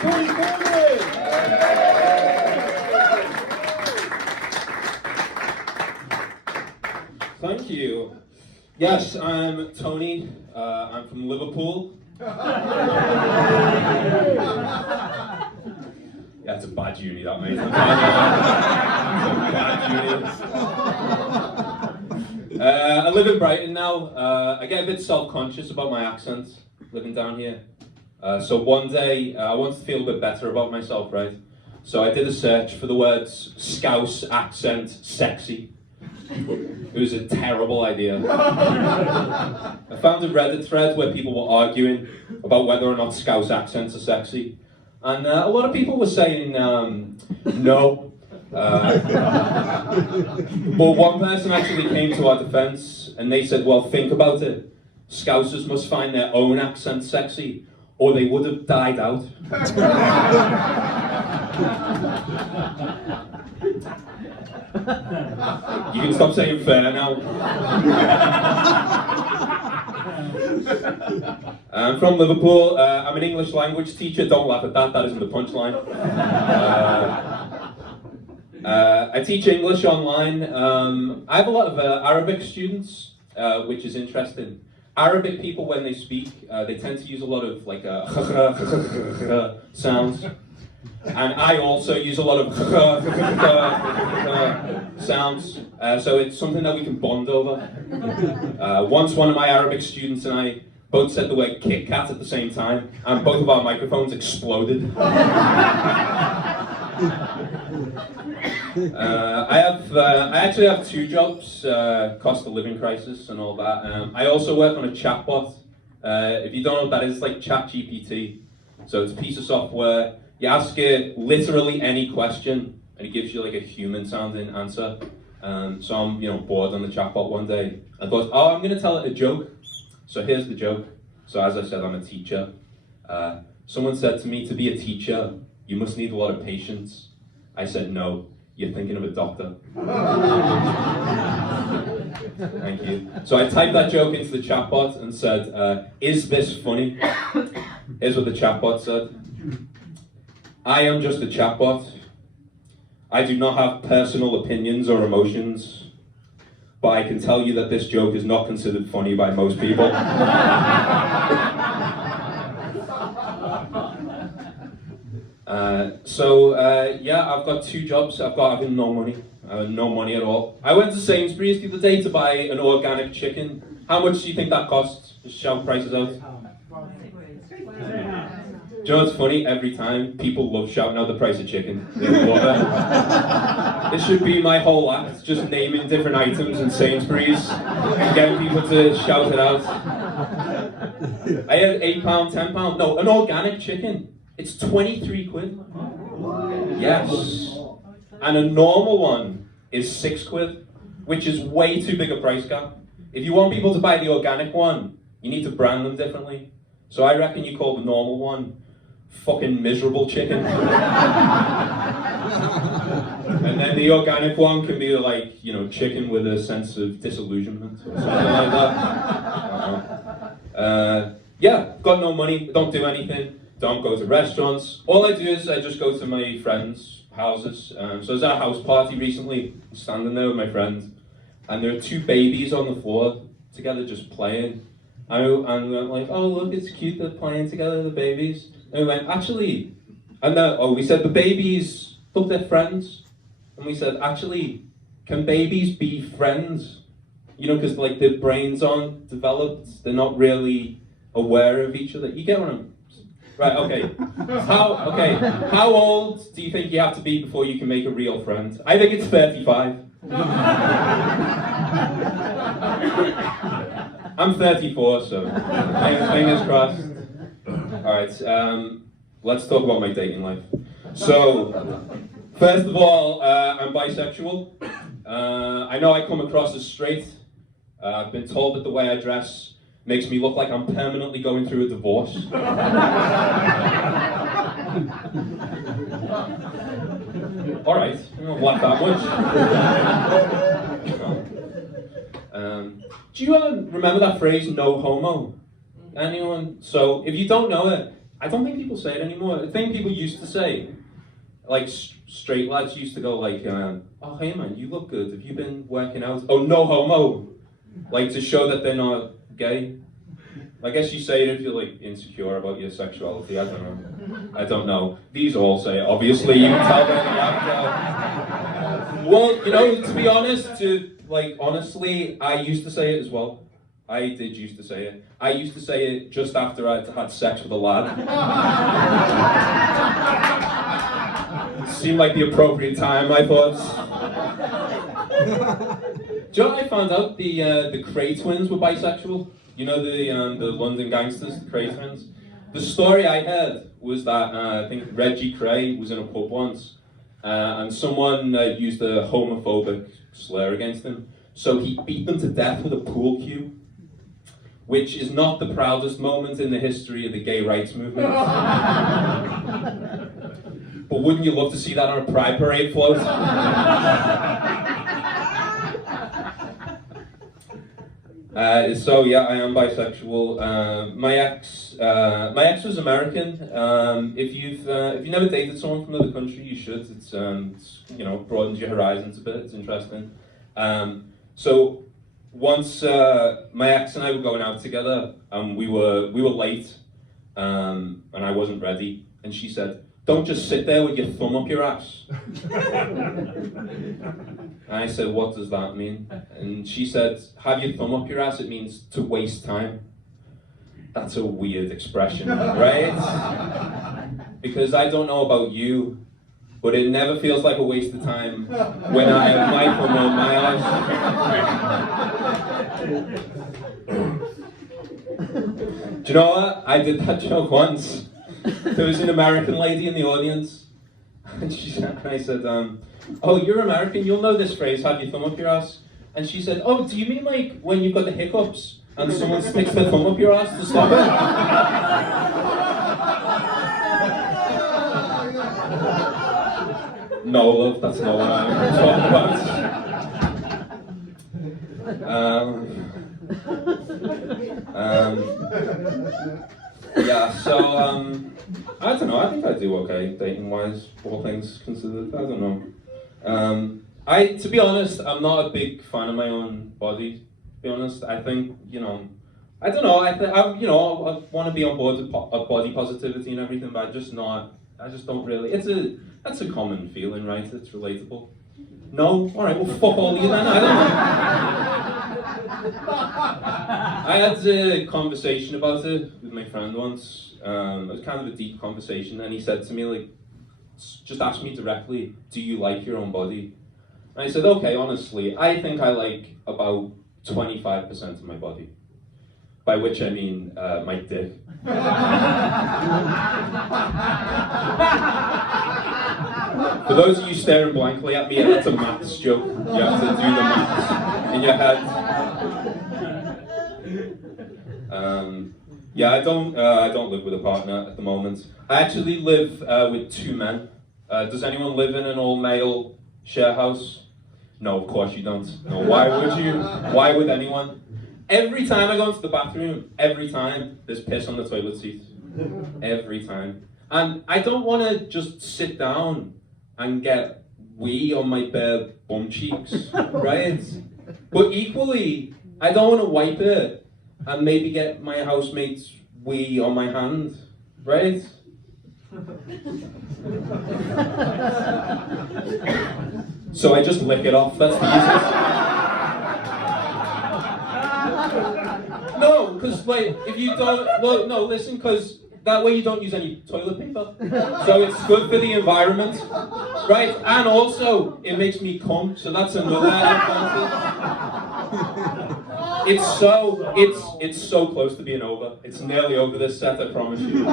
Tony Coleman! Thank you. Yes, I'm Tony. I'm from Liverpool. Yeah, it's a bad uni, that, mate. I live in Brighton now. I get a bit self-conscious about my accent living down here. So one day, I wanted to feel a bit better about myself, right? So I did a search for the words Scouse accent sexy. It was a terrible idea. I found a Reddit thread where people were arguing about whether or not Scouse accents are sexy. And a lot of people were saying no. But one person actually came to our defense and they said, well, think about it. Scousers must find their own accent sexy or they would have died out. You can stop saying fair now. I'm from Liverpool. I'm an English language teacher. Don't laugh at that. That isn't the punchline. I teach English online. I have a lot of Arabic students, which is interesting. Arabic people, when they speak, they tend to use a lot of like sounds. And I also use a lot of sounds, so it's something that we can bond over. Once one of my Arabic students and I both said the word Kit Kat at the same time, and both of our microphones exploded. I actually have two jobs, cost of living crisis and all that. I also work on a chatbot. If you don't know what that is, it's like ChatGPT. So it's a piece of software. You ask it literally any question, and it gives you like a human-sounding answer. So I'm, bored on the chatbot one day. I thought, oh, I'm going to tell it a joke. So here's the joke. So as I said, I'm a teacher. Someone said to me, to be a teacher, you must need a lot of patience. I said, no, you're thinking of a doctor. Thank you. So I typed that joke into the chatbot and said, is this funny? Here's what the chatbot said. I am just a chatbot. I do not have personal opinions or emotions, but I can tell you that this joke is not considered funny by most people. Yeah, I've got two jobs. I've got having no money. No money at all. I went to Sainsbury's the other day to buy an organic chicken. How much do you think that costs? Just shout prices out. Do you know what's funny? Every time, people love shouting out the price of chicken. They love it. This should be my whole act, just naming different items in Sainsbury's and getting people to shout it out. I had £8, £10. No, an organic chicken. It's 23 quid. Yes. And a normal one is 6 quid, which is way too big a price gap. If you want people to buy the organic one, you need to brand them differently. So I reckon you call the normal one fucking miserable chicken. And then the organic one can be like, chicken with a sense of disillusionment or something like that. Yeah, got no money, don't do anything, don't go to restaurants. All I do is I just go to my friends' houses. So I was at a house party recently, standing there with my friend, and there are two babies on the floor together just playing. And we went like, oh look, it's cute, they're playing together, the babies. And we went, actually, and then, we said the babies, look, they're friends. And we said, actually, can babies be friends? Because like their brains aren't developed, they're not really aware of each other. You get what I'm, right, okay. How old do you think you have to be before you can make a real friend? I think it's 35. I'm 34, so fingers crossed. Alright, let's talk about my dating life. So, first of all, I'm bisexual. I know I come across as straight. I've been told that the way I dress makes me look like I'm permanently going through a divorce. Alright, I don't like that much. Do you remember that phrase, no homo? Anyone? So, if you don't know it, I don't think people say it anymore. The thing people used to say, like straight lads used to go like, oh hey man, you look good, have you been working out? Oh, no homo. Like to show that they're not gay. I guess you say it if you're like insecure about your sexuality, I don't know. I don't know. These all say it, obviously, you can tell by the laughter. Well, you know, to be honest, honestly, I used to say it as well. I did used to say it. I used to say it just after I'd had sex with a lad. It seemed like the appropriate time, I thought. Do you know what I found out? The Cray twins were bisexual. You know the London gangsters, the Cray twins? The story I heard was that I think Regis Cray was in a pub once and someone used a homophobic slur against him. So he beat them to death with a pool cue, which is not the proudest moment in the history of the gay rights movement. But wouldn't you love to see that on a pride parade float? So yeah, I am bisexual. My ex was American. If you've never dated someone from another country, you should. It's you know, broadens your horizons a bit. It's interesting. So once my ex and I were going out together, and we were late, and I wasn't ready, and she said, "Don't just sit there with your thumb up your ass." And I said, "What does that mean?" And she said, "Have your thumb up your ass, it means to waste time." That's a weird expression, right? Because I don't know about you, but it never feels like a waste of time when I have my thumb on my ass. Do you know what? I did that joke once. There was an American lady in the audience, and I said, "Oh, you're American, you'll know this phrase, have your thumb up your ass." And she said, "Oh, do you mean like when you've got the hiccups and someone sticks their thumb up your ass to stop it?" No, love, that's not what I'm talking about. Yeah, so, I don't know, I think I do okay, dating-wise, all things considered, I don't know. To be honest, I'm not a big fan of my own body, to be honest. I think, you know, I don't know, I want to be on board with body positivity and everything, but I just don't really, that's a common feeling, right? It's relatable. No? Alright, well fuck all of you then, I don't know. I had a conversation about it with my friend once. It was kind of a deep conversation, and he said to me, like, just ask me directly, do you like your own body? And I said, okay, honestly, I think I like about 25% of my body. By which I mean my dick. For those of you staring blankly at me, that's a maths joke. You have to do the maths in your head. Yeah, I don't live with a partner at the moment. I actually live with two men. Does anyone live in an all-male share house? No, of course you don't. No, why would you? Why would anyone? Every time I go into the bathroom, every time, there's piss on the toilet seat. Every time. And I don't want to just sit down and get wee on my bare bum cheeks, right? But equally, I don't want to wipe it and maybe get my housemate's wee on my hand, right? So I just lick it off, that's the easiest. No, because like, if you don't, well, no, listen, because that way you don't use any toilet paper. So it's good for the environment, right? And also, it makes me cum, so that's another advantage. It's so close to being over. It's nearly over this set, I promise you.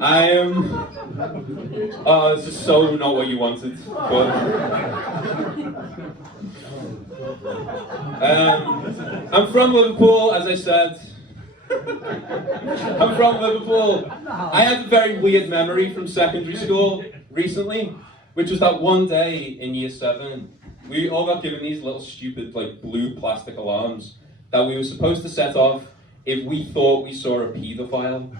I am... Oh, this is so not what you wanted, but... I'm from Liverpool, as I said. I'm from Liverpool. I had a very weird memory from secondary school recently, which was that one day in year 7, we all got given these little stupid like blue plastic alarms that we were supposed to set off if we thought we saw a paedophile.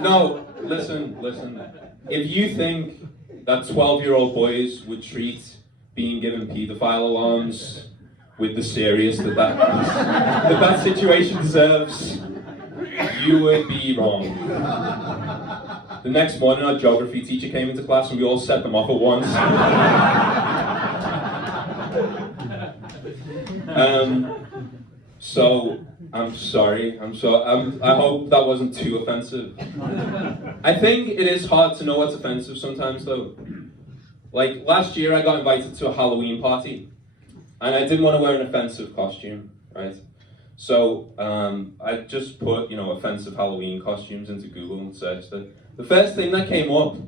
No, listen. If you think that 12-year-old boys would treat being given paedophile alarms with the serious that situation deserves, you would be wrong. The next morning, our geography teacher came into class and we all set them off at once. So, I'm sorry. I hope that wasn't too offensive. I think it is hard to know what's offensive sometimes, though. Like, last year I got invited to a Halloween party, and I didn't want to wear an offensive costume, right? So, I just put, offensive Halloween costumes into Google and searched it. The first thing that came up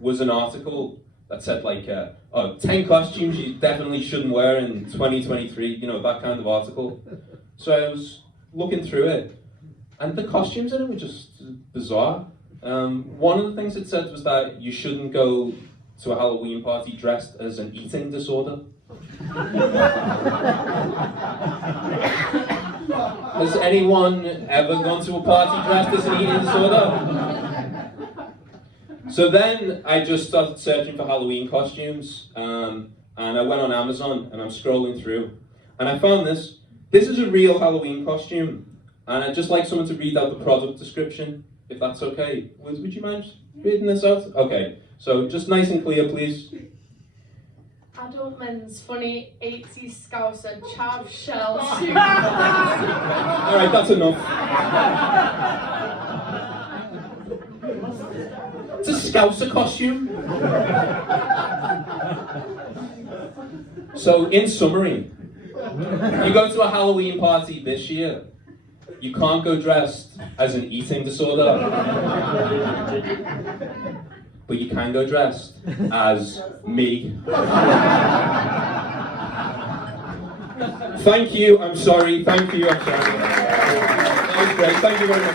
was an article that said, 10 costumes you definitely shouldn't wear in 2023, that kind of article. So I was looking through it, and the costumes in it were just bizarre. One of the things it said was that you shouldn't go to a Halloween party dressed as an eating disorder. Has anyone ever gone to a party dressed as an eating disorder? So then I just started searching for Halloween costumes, and I went on Amazon and I'm scrolling through, and I found this. This is a real Halloween costume, and I'd just like someone to read out the product description, if that's okay. Would you mind reading this out? Okay, so just nice and clear, please. Adult men's funny 80s Scouser chav shell suit. Alright, that's enough. It's a Scouser costume. So, in summary, you go to a Halloween party this year, you can't go dressed as an eating disorder. But you can go dressed as me. Thank you, I'm sorry. That was great, thank you very much.